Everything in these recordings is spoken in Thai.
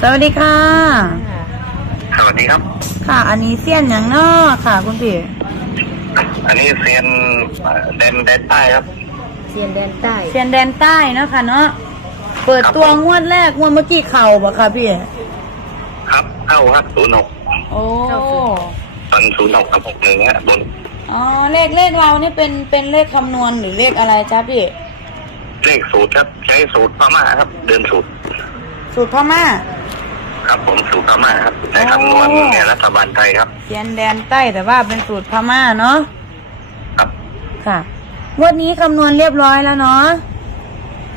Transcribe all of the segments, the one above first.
สวัสดีค่ะ สวัสดีครับ ค่ะ อันนี้เสี้ยนอย่างนอค่ะ คุณพี่ อันนี้เซียนเอ่อแดนแดนใต้ครับ เซียนแดนใต้เสี้ยนแดนใต้เนาะค่ะเนาะ เปิดตัวงวดแรกงวดเมื่อกี้เข่าปะคะพี่ ครับเข้าครับศูนย์หกโอ้ ตอนศูนย์หกกับหกหนึ่งฮะบนอ๋อ เลขเลขเรานี่เป็นเป็นเลขคำนวณหรือเลขอะไรจ้าพี่ เลขสูตรครับ ใช้สูตรพม่าครับ เดินสูตร สูตรพม่า ครับ ผมสูตรพม่าครับในคำนวณในรัฐบาลไทยครับเสียนแดนใต้แต่ว่าเป็นสูตรพม่าเนาะครับ ค่ะงวดนี้คำนวณเรียบร้อยแล้วเนาะ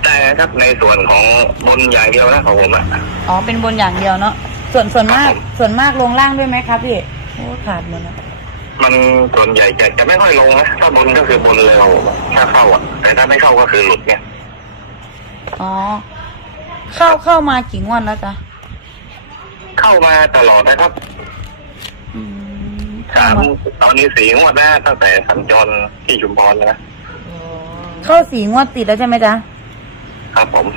ได้ครับในส่วนของบนอย่างเดียวนะของผมอะ อ๋อเป็นบนอย่างเดียวเนาะส่วนส่วนมาก ครับผม ส่วนมากลงล่างด้วยไหมครับพี่โอ้ขาดหมดแล้วมันส่วนใหญ่จะจะไม่ค่อยลงนะถ้าบนก็คือบนเลยครับผมถ้าเข้าอะแต่ถ้าไม่เข้าก็คือหลุดเนี่ยอ๋อเข้าเข้ามากี่งวดแล้วจ๊ะ เข้ามาตลอดนะครับอืมถาเข้ามมาตอนนี้สีงวดนะตั้งแต่สัญจรที่ชุมพรนะเข้าสี่งวดติดแล้วใช่ไหมจ๊ะครับผม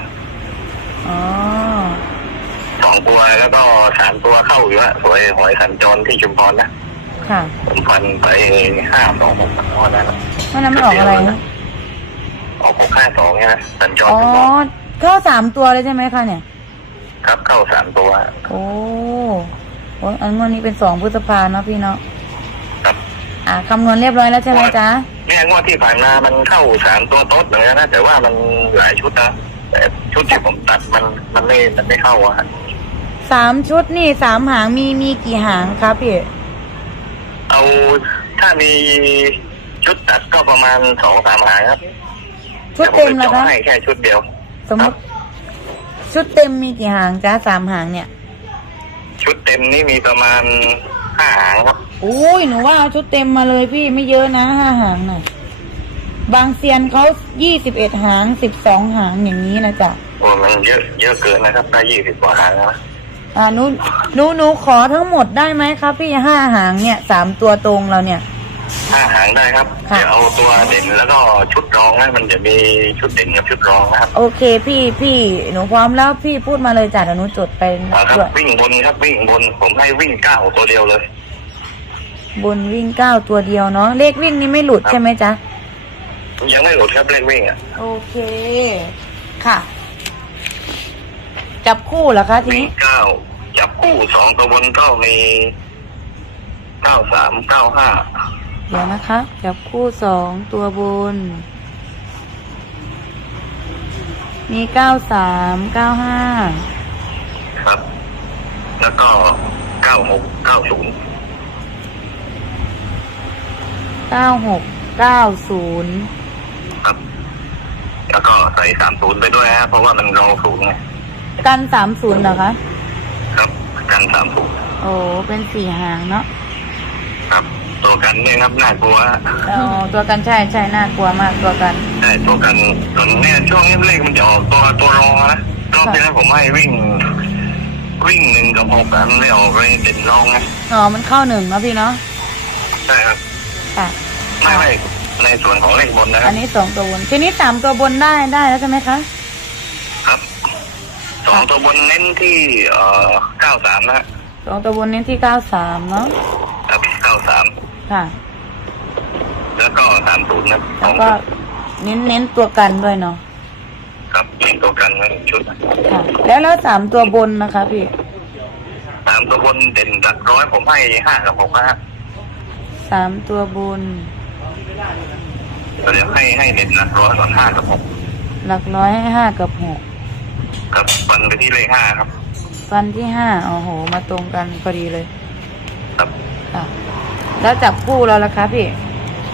อ๋อสองตัวแล้วก็สามตัวเข้าอยู่อะสวยหอยสัญจรที่ชุมพรนะค่ะผมพันไปห้าสองหกตอนนั้นวันนั้นมันออกอะไรนะออกหกห้าสองเนี่ยนะสัญจรอ๋อชุมพรเข้าสามตัวเลยใช่ไหมคะเนี่ย ครับเข้าสามตัวโอ้โอ้ยอันงวดนี้เป็นสองพฤษภาเนาะพี่เนาะครับ อ่าคำนวณเรียบร้อยแล้วใช่ไหมจ๊ะเนี่ยงวดที่ผ่านมามันเข้าสามตัวโต๊ดเหมือนกันนะแต่ว่ามันหลายชุดนะแต่ชุดที่ผมตัดมันมันไม่มันไม่เข้าอะฮะสามชุดนี่สามหางมีมีกี่หางครับพี่ เอาถ้ามีชุดตัดก็ประมาณสองสามหางครับชุดเต็มแต่นะผคะจให้แค่ชุดเดียว สมมติ ชุดเต็มมีกี่หางจ๊ะสามหางเนี่ย ชุดเต็มนี่มีประมาณห้าหางครับอุ้ยหนูว่าเอาชุดเต็มมาเลยพี่ไม่เยอะนะห้าหางน่ะบางเซียนเขายี่สิบเอ็ดหางสิบสองหางอย่างนี้นะจ๊ะโอ้มันเยอะเยอะเกินนะครับได้ยี่สิบกว่าหางนะอ่าหนูหนูหนูขอทั้งหมดได้ไหมครับ พี่ห้าหางเนี่ยสามตัวตรงเราเนี่ย ห้าหางได้ครับค่ะ เดี๋ยวเอาตัวเด่นแล้วก็ชุดรองนะมันจะมีชุดเด่นกับชุดรองนะครับโอเคพี่พี่หนูพร้อมแล้วพี่พูดมาเลยจ้ะเดี๋ยวหนูจดไปอ่าคด้วรับยวิ่งบนครับวิ่งบนผมให้วิ่งเก้าตัวเดียวเลยบนวิ่งเก้าตัวเดียวเนาะเลขวิ่งนี่ไม่หลุดใช่ไหมจ๊ะ ยังไม่หลุดครับเลขวิ่งอะโอเค ค่ะ จับคู่เหรอคะทีวิ่งนี้เก้าจับคู่สองตัวบนก็มีเก้าสามเก้าห้า เดี๋ยวนะคะจับคู่สองตัวบน มีเก้าสามเก้าห้าครับ แล้วก็เก้าหกเก้าศูนย์เก้าหกเก้าศูนย์ครับ แล้วก็ใส่สามศูนย์ไปด้วยฮะเพราะว่ามันรองศูนย์ไงกันสามศูนย์เหรอคะ ครับกันสามศูนย์โอ้เป็นสี่หางเนาะครับ ตัวกันเนี่ยครับน่ากลัวฮะอ๋อตัวกันใช่ใช่น่ากลัวมากตัวกันใช่ตัวกันตอนเนี้ยช่วงนี้เลขมันจะออกตัวตัวรองนะรอบที่แล้วผมให้วิ่ง วิ่งหนึ่งกับหกอะมันไม่ออกเลยเด่นรองไงอ๋อมันเข้าหนึ่งเนาะพี่เนาะใช่ครับค่ะไม่ไม่ในส่วนของเลขบนนะคอัรับนนี้สองตัวบนทีนี้สามตัวบนได้ได้แล้วใช่ไหมคะครับสองตัวบนเน้นที่เอ่อเก้าสามนะสองตัวบนเน้นที่เก้าสามเนาะครับเก้าสาม ค่ะ แล้วก็สามศูนย์นะสแล้อวงก็ชุดเน้นเน้นตัวกันด้วยเนาะครับเน้นตัวกันนะหนึ่งชุดค่ะ แล้วแล้วสามตัวบนนะคะ พี่สามตัวบนเด่นหลักร้อยผมให้ห้ากับหกนะฮะสามตัวบน เดี๋ยวให้ให้เด่นหลักร้อยก่อนห้ากับหกหลักร้อยให้ห้ากับหกครับฟันไปที่เลขห้าครับ ฟันที่ห้าโอ้โห มาตรงกันพอดีเลยครับ ค่ะ แล้วจับคู่เราละคะพี่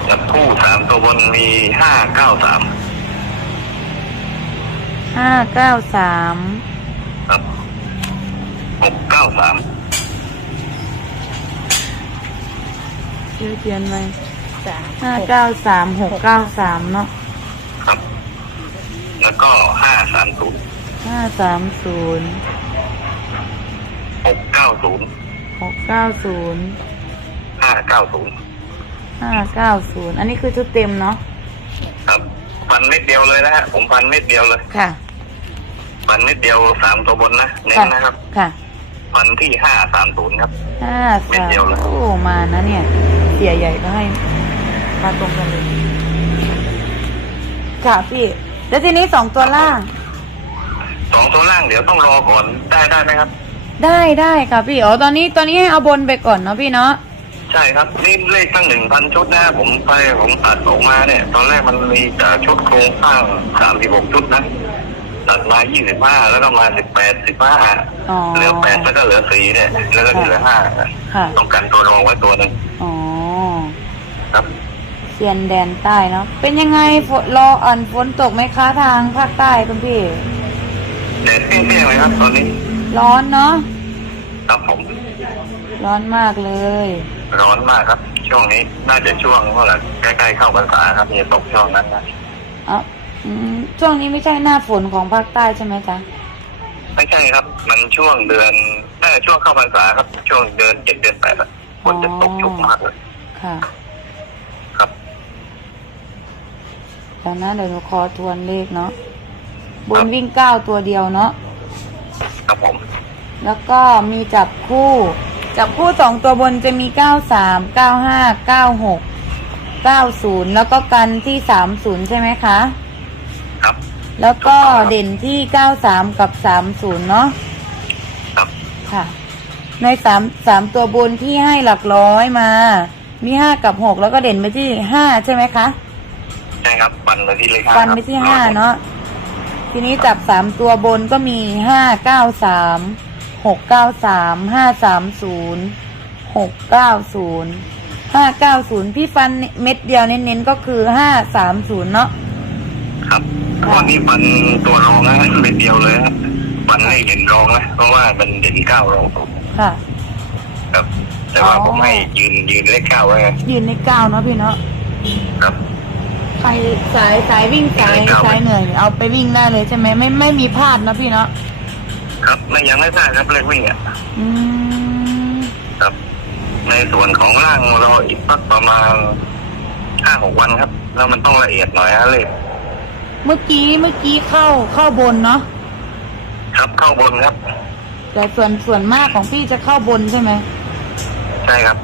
จับคู่สามตัวบนมีห้าเก้าสามห้าเก้าสามครับหกเก้าสามชื่อเทียนไหมสามห้าเก้าสามหกเก้าสามเนาะครับ แล้วก็ห้าสามศูนย์ห้าสามศูนย์หกเก้าศูนย์หกเก้าศูนย์ ห้าเก้าศูนย์ห้าเก้าศูนย์อันนี้คือชุดเต็มเนาะครับฟันเม็ดเดียวเลยนะฮะผมฟันเม็ดเดียวเลยค่ะ ฟันนิดเดียวสามตัวบนนะเน้นค่ะนะครับ ค่ะฟันที่ห้าสามศูนย์ครับห้าเม็ดสามเดียวเลยโอ้มานะเนี่ยเสียใหญ่ก็ให้มาตรงกันเลยค่ะพี่แล้วทีนี้สองตัวล่าง สองตัวล่างเดี๋ยวต้องรอก่อนได้ได้ไหมครับ ได้ได้ค่ะพี่อ๋อตอนนี้ตอนนี้ให้เอาบนไปก่อนเนาะพี่เนาะ ใช่ครับนี่เลขตั้งหนึ่งพันชุดนะผมไปผมตัดออกมาเนี่ย ตอนแรกมันมีแต่ชุดโครงสร้างสามสิบหกชุดนะตัดมายี่สิบห้าแล้วก็มาสิบแปดสิบห้าอ๋อ เหลือแปดแล้วก็เหลือสี่เนี่ย แล้วก็เหลือห้าค่ะ ต้องการตัวรองไว้ตัวหนึ่งอ๋อครับ เซียนแดนใต้เนาะ เป็นยังไงฝนรออ่อนฝนตกไหมคะทางภาคใต้คุณพี่เด็ดเที่ยงๆเลยครับ ตอนนี้ร้อนเนาะ ครับผม ร้อนมากเลย ร้อนมากครับ ช่วงนี้ น่าจะช่วงเท่าไหร่ใกล้ๆเข้าพรรษาครับจะตกช่วงนั้นนะอ๋ออืมช่วงนี้ไม่ใช่หน้าฝนของภาคใต้ใช่ไหมจ๊ะไม่ใช่ครับ มันช่วงเดือนน่าจะช่วงเข้าพรรษาครับ ช่วงเดือนเจ็ดเดือนแปดอะฝนจะตกชุกมากเลย ค่ะครับ เดี๋ยวนะเดี๋ยวหนูขอทวนเลขเนาะบนวิ่งเก้าตัวเดียวเนาะครับผม แล้วก็มีจับคู่ จับคู่สองตัวบนจะมีเก้าสามเก้าห้าเก้าหกเก้าศูนย์แล้วก็กันที่สามศูนย์ใช่ไหมคะ ครับ แล้วก็เด่นที่เก้าสามกับสามศูนย์เนาะครับค่ะ ในสามสามตัวบนที่ให้หลักร้อยมา มีห้ากับหกแล้วก็เด่นไปที่ห้าใช่ไหมคะใช่ครับฟันไปที่เลขห้าฟันครับไปที่ห้าเนาะทีนี้จับสามตัวบนก็มีห้าเก้าสาม หกเก้าสามห้าสามศูนย์หกเก้าศูนย์ห้าเก้าศูนย์พี่ฟันเม็ดเดียวเน้นๆก็คือห้าสามศูนย์เนาะครับค่ะวันนี้ฟันตัวรองนะเป็นเดียวเลยครับฟันให้เด่นรองนะเพราะว่ามันเด่นเก้ารองสุดค่ะ ครับ แต่ว่าอ๋อผมให้ยืนยืนเลขเก้าไว้ไงยืนในเก้าเนาะพี่เนาะครับใครสายสายวิ่งสายครับสายเหนื่อย เอาไปวิ่งได้เลยใช่ไหมไม่ไม่มีพลาดนะพี่เนาะ ครับไม่ยังไม่พลาดครับเลขวิ่งอะอืมครับ ในส่วนของร่างเราอีกสักประมาณห้าหกวันครับ แล้วมันต้องละเอียดหน่อยฮะเลขเมื่อกี้เมื่อกี้เข้าเข้าบนเนาะครับเข้าบนครับ แต่ส่วนส่วนมากของพี่จะเข้าบนใช่ไหมใช่ครับ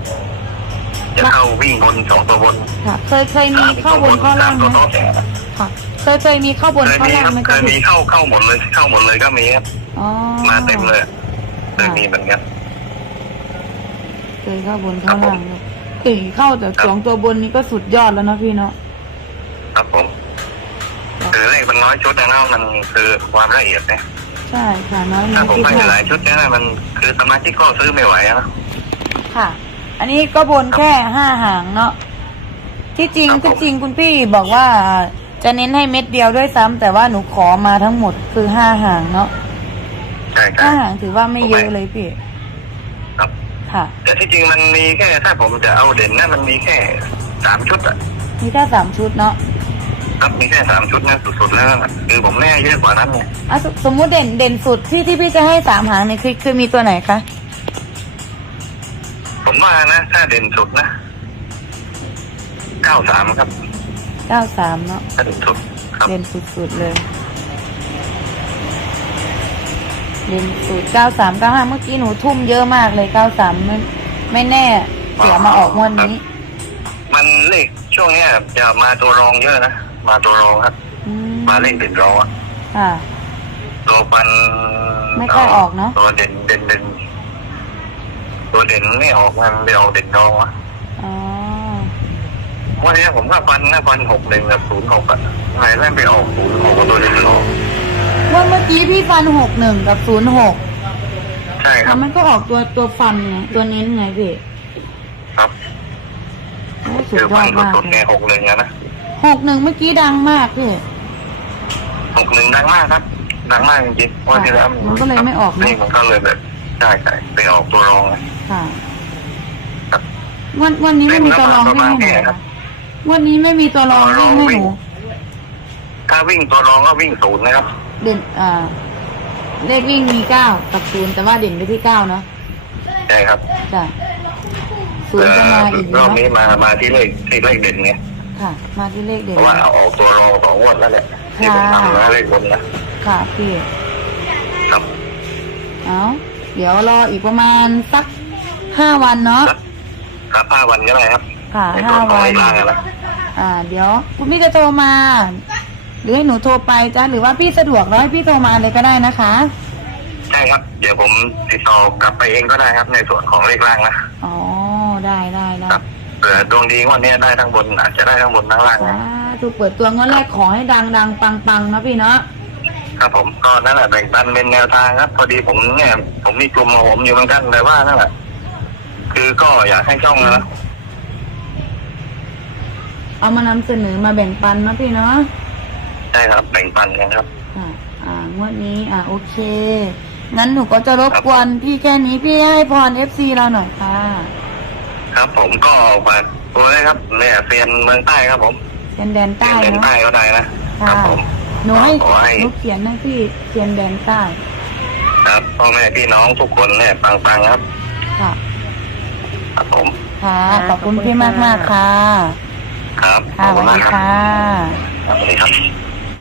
จะเข้าวิ่งบนสองตัวบนค่ะ เคยเคยมีเข้าบนเข้าล่างไหมสมตัวโต๊ะแตก ค่ะ เคยเคยมีเข้าบนเคยเข้ามีล่างครับไหมเคจ๊ะยมีพี่เข้าเข้าหมดเลยเข้าหมดเลยก็มีครับอ๋อมาเต็มเลยเคยมีเหมือนกัน เคยเข้าบนเข้าล่างเลยถึงเข้าแต่สองตัวบนนี้ก็สุดยอดแล้วนะพี่เนาะ ครับผมคือเลขมันน้อยชุดนะเนาะมันคือความละเอียดเนี่ยใช่ค่ะน้อยน้ถ้าอยผมที่ให้พลาหลาดยชุดเนี่ยนะมันคือสมาชิกก็ซื้อไม่ไหวนะ ค่ะ อันนี้ก็บนแค่ห้าหางเนาะที่จริงครับผม ที่จริงคุณพี่บอกว่า จะเน้นให้เม็ดเดียวด้วยซ้ำแต่ว่าหนูขอมาทั้งหมดคือห้าหางเนาะใช่ครัห้าบหางถือว่าไม่เยอะเลยพี่ครับ ค่ะ แต่ที่จริงมันมีแค่ถ้าผมจะเอาเด่นนะมันมีแค่สามชุดอะมีแค่สามชุดเนาะครับมีแค่สามชุดนะสุดๆแล้วนะคือผมแน่เยอะกว่านั้นไงอะสสมมุติเด่นเด่นสุดที่ที่พี่จะให้สามหางเนี่ยคือคือมีตัวไหนคะผมว่านะถ้าเด่นสุดนะเก้าสามครับ เก้าสามเนาะถ้าเด่นสุดครับเด่นสุดๆเลยเด่นสุดเก้าสามเก้าห้าเมื่อกี้หนูทุ่มเยอะมากเลยเก้าสามไม่ไม่แน่เสียมาออกงวันนี้ มันเลขช่วงเนี้ยจะมาตัวรองเยอะนะ มาตัวรองครับ อืมมาเลขเด่นรองอะค่ะ ตัวปันไม่ค่อยออกเนอะ ตัวเด่นเด่นเด่นตัวเด่นไม่ออกมันไม่ออกเด่นรองวะอ๋อ วันนี้ผมก็ฟันนะฟันหกหนึ่งกับศูนย์หกอะไงแม่งไปออกศูนย์หกกับตัวเด่นรองวันเมื่อกี้พี่ฟันหกหนึ่งกับศูนย์หกใช่คแล้รับวมันก็ออกตัวตัวฟันไงตัวเน้นไงพี่ครับโอ้สุดคือยอฟันดมากสุดๆเลไงยหกหนึ่งอะนะหกหนึ่งเมื่อกี้ดังมากพี่ หกหนึ่งดังมากครับดังมากจริงๆว่าที่แล้วมันก็เลยไม่ออกเนอะ นี่มันก็เลยแบบใช่ใช่ไปออกตัวรองไงค่ะ ครับวันวันนี้ไม่มีตัวรองให้ประมาณให้หนูแค่ครันะบ วันนี้ไม่มีตัวรองให้ให้หนูถ้าวิ่งตัวรองก็วิ่งศูนย์นะครับ เด่นอ่าเลขวิ่งมีเก้ากับศูนย์แต่ว่าเด่นไปที่เก้าเนาะใช่ครับจ้ะศูนย์จะมาอีกรอเนาะบนี้มามาที่เลขที่เลขเด่นไงค่ะ มาที่เลขเด่เพน ราะว่าเอาออกตัวรองสองงวดแล้วแหละที่ผมทำนะเลขบนนะค่ะพี่เอาเดี๋ยวรออีกประมาณสักห้าวันเนาะ ครับห้าวันก็ได้ครับค่ะในส่ห้าวนของวันเลขล่างอะนะ อ่า เดี๋ยวคุณพี่จะโทรมา หรือให้หนูโทรไปจ้าหรือว่าพี่สะดวกแล้วให้พี่โทรมาเลยก็ได้นะคะ ใช่ครับ เดี๋ยวผมติดต่อกลับไปเองก็ได้ครับ ในส่วนของเลขล่างนะอ๋อ ได้ได้ได้ครับเผื่อดวงดีงวันนี้ได้ทั้งบนอาจจะได้ทั้งบนทั้งล่างสานะธุเปิดตัวงวดแรกขอให้ดังดังปังปังนะพี่เนาะ ครับผมก็นั่นแหละแบ่งปันเป็นแนวทางครับ พอดีผมเนี่ยผมมีกลุ่มของผมอยู่เหมือนกันแต่ว่านั่นแหละคือก็อยากให้ช่องนะ เอามานำเสนอมาแบ่งปันนะพี่เนาะใช่ครับแบ่งปันกันครับ อ่าอ่างวดนี้ อ่าโอเค งั้นหนูก็จะรบกวนพี่แค่นี้พี่ให้พรเอฟซีเราหน่อยค่ะครับ ผมก็ฝากตัวเลยครับเนี่ยเซียนเมืองใต้ครับ ผมเป็นแดนเซีใต้ยนเมืองเนาะใต้ก็ได้นะคค่ะรับผม หนูให้ขอให้ หนูเขียนให้พี่เขียนแดนใต้ครับพ่อแม่พี่น้องทุกคนเนี่ยปังๆครับ ค่ะ ครับผม ค่ะขอบคุณพี่มากมากๆค่ะ ครับค่ะสวัสมาดีกครับค่ะสวัสดีครับ